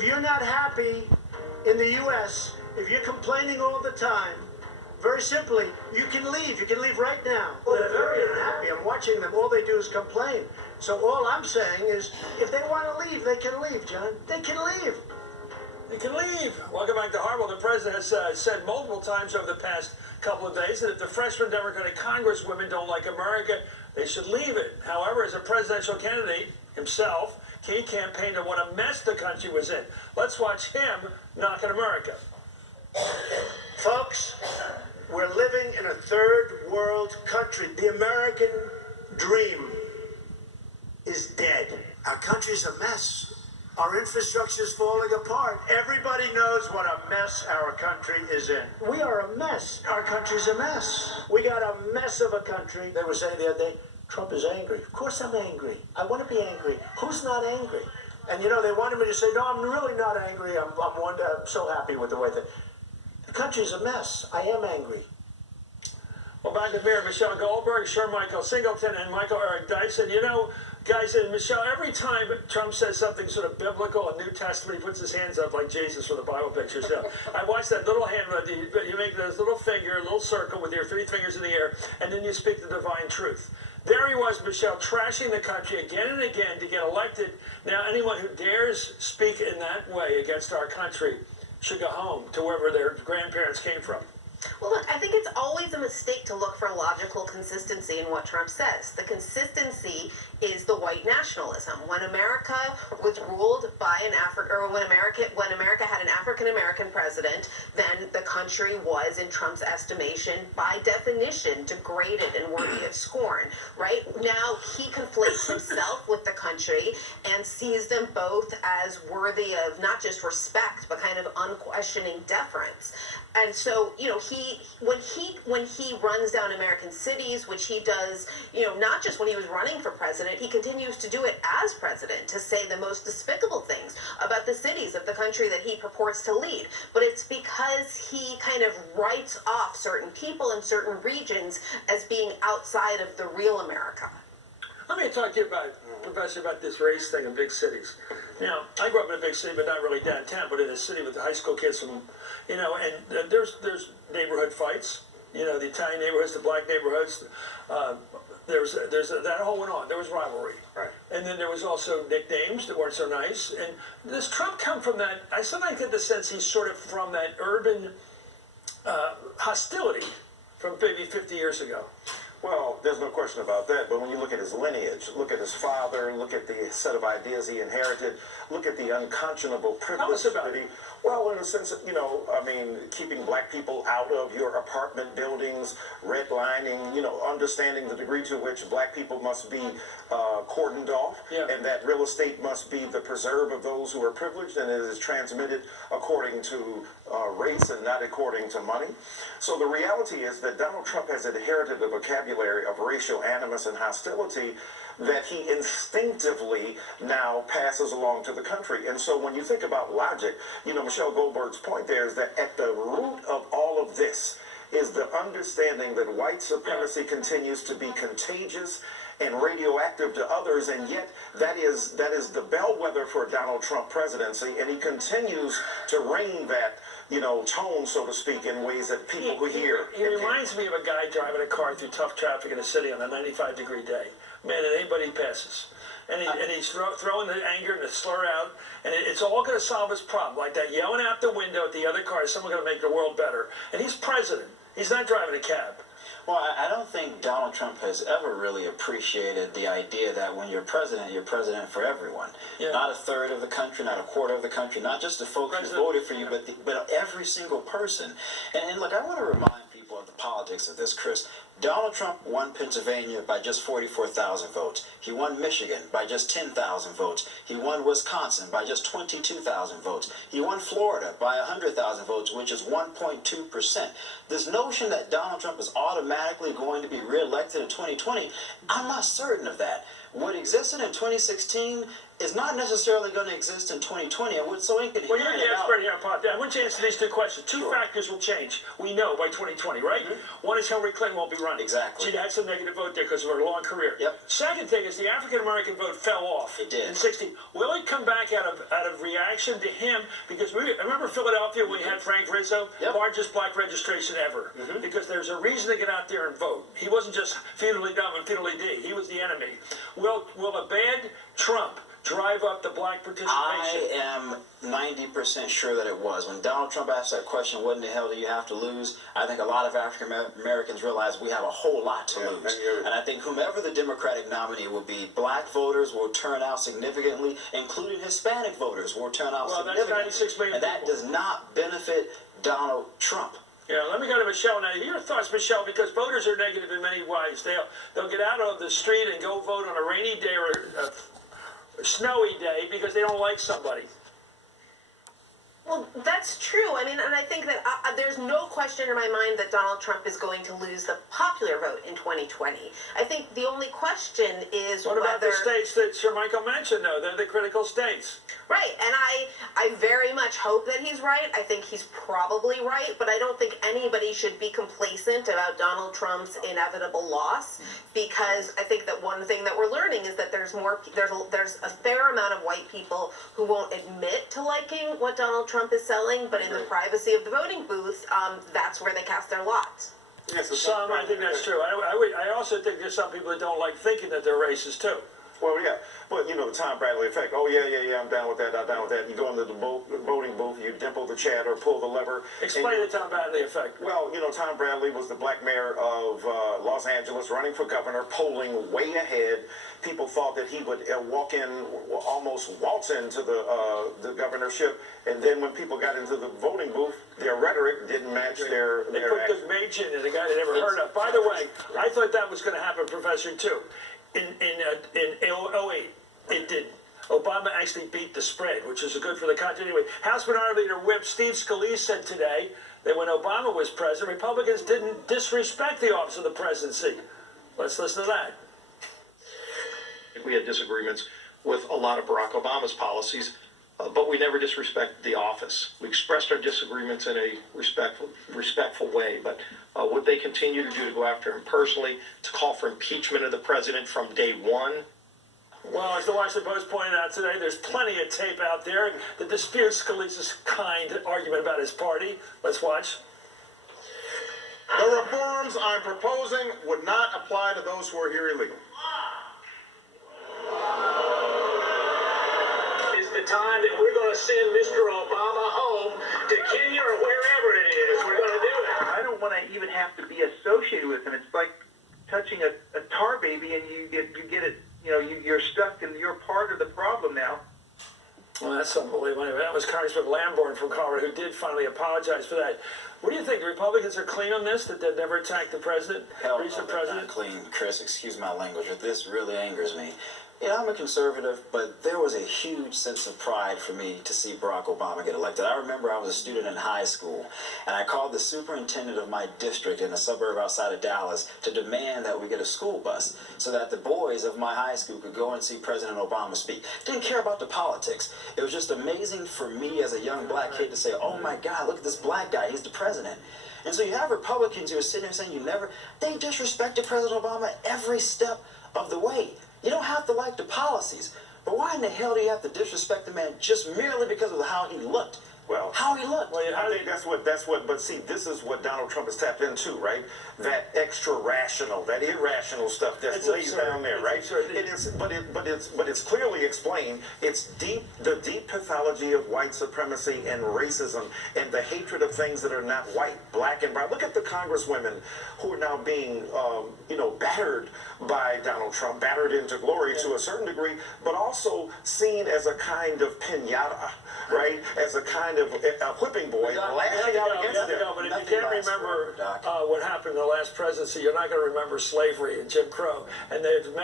If you're not happy in the U.S., if you're complaining all the time, very simply, you can leave. You can leave right now. Well, they're very unhappy. I'm watching them. All they do is complain. So all I'm saying is, if they want to leave, they can leave, John. They can leave. They can leave. Welcome back to Harwell. The president has said multiple times over the past couple of days that if the freshman Democratic Congresswomen don't like America, they should leave it. However, as a presidential candidate himself, he campaigned on what a mess the country was in. Let's watch him knock at America. Folks, we're living in a third world country. The American dream is dead. Our country's a mess. Our infrastructure is falling apart. Everybody knows what a mess our country is in. We are a mess. Our country's a mess. We got a mess of a country. They were saying the other day, Trump is angry. Of course I'm angry. I want to be angry. Who's not angry? And you know, they wanted me to say, no, I'm really not angry. I'm so happy with the way that the country's a mess. I am angry. Well, back to Mayor Michelle Goldberg, Sir Michael Singleton, and Michael Eric Dyson. You know, guys, and Michelle, every time Trump says something sort of biblical and New Testament, he puts his hands up like Jesus with the Bible pictures. You know, I watched that little hand, you make this little finger, a little circle with your 3 fingers in the air, and then you speak the divine truth. There he was, Michelle, trashing the country again and again to get elected. Now, anyone who dares speak in that way against our country should go home to wherever their grandparents came from. Well, look, I think it's always a mistake to look for logical consistency in what Trump says. The consistency is the white nationalism. When America was ruled by an when America had an African American president, then the country was, in Trump's estimation, by definition, degraded and worthy of scorn. Right now, he conflates himself with the country and sees them both as worthy of not just respect, but kind of unquestioning deference. And so, you know, when he runs down American cities, which he does, you know, not just when he was running for president, he continues to do it as president, to say the most despicable things about the cities of the country that he purports to lead. But it's because he kind of writes off certain people in certain regions as being outside of the real America. Let me talk to you about, Professor, about this race thing in big cities. You know, I grew up in a big city, but not really downtown, but in a city with the high school kids from, you know, and there's neighborhood fights. You know, the Italian neighborhoods, the black neighborhoods. That whole went on. There was rivalry. Right. And then there was also nicknames that weren't so nice. And does Trump come from that? I sometimes get the sense he's sort of from that urban hostility from maybe 50 years ago. Well, there's no question about that, but when you look at his lineage, look at his father, look at the set of ideas he inherited, look at the unconscionable privilege that he... Well, in a sense, you know, I mean, keeping black people out of your apartment buildings, redlining, you know, understanding the degree to which black people must be cordoned off, and that real estate must be the preserve of those who are privileged, and it is transmitted according to race and not according to money. So the reality is that Donald Trump has inherited a vocabulary of racial animus and hostility that he instinctively now passes along to the country. And so when you think about logic, you know, Michelle Goldberg's point there is that at the root of all of this is the understanding that white supremacy continues to be contagious and radioactive to others, and yet that is the bellwether for Donald Trump presidency, and he continues to reign that, you know, tone, so to speak, in ways that people who hear. He reminds me of a guy driving a car through tough traffic in a city on a 95-degree day. Man, and anybody passes. And he's throwing the anger and the slur out, and it's all going to solve his problem. Like that, yelling out the window at the other car, is someone going to make the world better. And he's president. He's not driving a cab. Well, I don't think Donald Trump has ever really appreciated the idea that when you're president for everyone. Yeah. Not a third of the country, not a quarter of the country, not just the folks who voted for you, but every single person. And look, I want to remind people of the politics of this, Chris. Donald Trump won Pennsylvania by just 44,000 votes. He won Michigan by just 10,000 votes. He won Wisconsin by just 22,000 votes. He won Florida by 100,000 votes, which is 1.2%. This notion that Donald Trump is automatically going to be reelected in 2020, I'm not certain of that. What existed in 2016 is not necessarily going to exist in 2020. And what's so inconvenient Well, you're the about expert here on politics. I want you to answer these two questions. Two factors will change. We know by 2020, right? One is Hillary Clinton won't be running. Exactly. She had some negative vote there because of her long career. Yep. Second thing is the African American vote fell off. It did. In 16. Will it come back out of reaction to him? Because I remember Philadelphia, we had Frank Rizzo, Yep. largest black registration ever. Because there's a reason to get out there and vote. He wasn't just feudally dumb and feudally D. He was the enemy. Will a bad Trump drive up the black participation? I am 90% sure that it was. When Donald Trump asked that question, what in the hell do you have to lose? I think a lot of African Americans realize we have a whole lot to lose. And I think whomever the Democratic nominee will be, black voters will turn out significantly, including Hispanic voters will turn out significantly. That's 96 million and that people. does not benefit Donald Trump. Yeah, let me go to Michelle now. Your thoughts, Michelle, because voters are negative in many ways. They'll get out on the street and go vote on a rainy day or a snowy day because they don't like somebody. Well, that's true. I mean, and I think that there's no question in my mind that Donald Trump is going to lose the popular vote in 2020. I think the only question is What about the states that Sir Michael mentioned, though? They're the critical states. Right, and I very much hope that he's right. I think he's probably right, but I don't think anybody should be complacent about Donald Trump's inevitable loss, because I think that one thing that we're learning is that there's a fair amount of white people who won't admit to liking what Donald Trump is selling, but in the privacy of the voting booth, that's where they cast their lots. Some, I think that's true. I also think there's some people that don't like thinking that they're racist, too. Well, yeah, but you know the Tom Bradley effect. Oh yeah, I'm down with that. I'm down with that. You go into the voting booth, you dimple the chat or pull the lever. Explain the Tom Bradley effect. Well, you know, Tom Bradley was the black mayor of Los Angeles, running for governor, polling way ahead. People thought that he would almost waltz into the governorship, and then when people got into the voting booth, their rhetoric didn't match their. They put the Machen in, a guy they never heard of. By the way, I thought that was going to happen, Professor, too. In 08, it didn't. Obama actually beat the spread, which is good for the country. Anyway, House Minority Leader Whip Steve Scalise said today that when Obama was president, Republicans didn't disrespect the office of the presidency. Let's listen to that. We had disagreements with a lot of Barack Obama's policies, but we never disrespected the office. We expressed our disagreements in a respectful way, but what they continue to do to go after him personally, to call for impeachment of the president from day one. Well, as the Washington Post pointed out today, there's plenty of tape out there that disputes Scalise's kind argument about his party. Let's watch. The reforms I'm proposing would not apply to those who are here illegally. It's the time that we're going to send Mr. Obama home to Kenya or wherever it is. We're going to do it. I don't want to even have to be associated with him. It's like touching a tar baby, and you get it. You know, you're stuck, and you're part of the problem now. Well, that's unbelievable. Anyway, that was Congressman Lamborn from Colorado, who did finally apologize for that. What do you think? The Republicans are clean on this, that they've never attacked the president, recent president? Not clean, Chris. Excuse my language, but this really angers me. Yeah, I'm a conservative, but there was a huge sense of pride for me to see Barack Obama get elected. I remember I was a student in high school, and I called the superintendent of my district in a suburb outside of Dallas to demand that we get a school bus so that the boys of my high school could go and see President Obama speak. Didn't care about the politics. It was just amazing for me as a young black kid to say, oh my God, look at this black guy, he's the president. And so you have Republicans who are sitting there saying they disrespected President Obama every step of the way. You don't have to like the policies, but why in the hell do you have to disrespect the man just merely because of how he looked? Well, how he looked. Well, I think that's what. But see, this is what Donald Trump has tapped into, right? That extra rational, that irrational stuff that's laid down there, right? It is, but it's clearly explained. It's the deep pathology of white supremacy and racism and the hatred of things that are not white, black and brown. Look at the congresswomen who are now being, battered by Donald Trump, battered into glory to a certain degree, but also seen as a kind of piñata, right? As a kind of a whipping boy lashing out against them. But if you can't remember what happened in the last presidency, you're not going to remember slavery and Jim Crow. And they have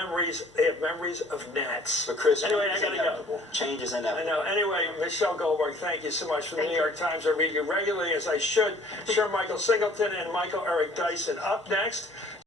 memories of gnats. But Chris, anyway, I got to go. Change is inevitable. I know. Anyway, Michelle Goldberg, thank you so much for the New York Times. I read you regularly, as I should. Sir Michael Singleton and Michael Eric Dyson. Up next.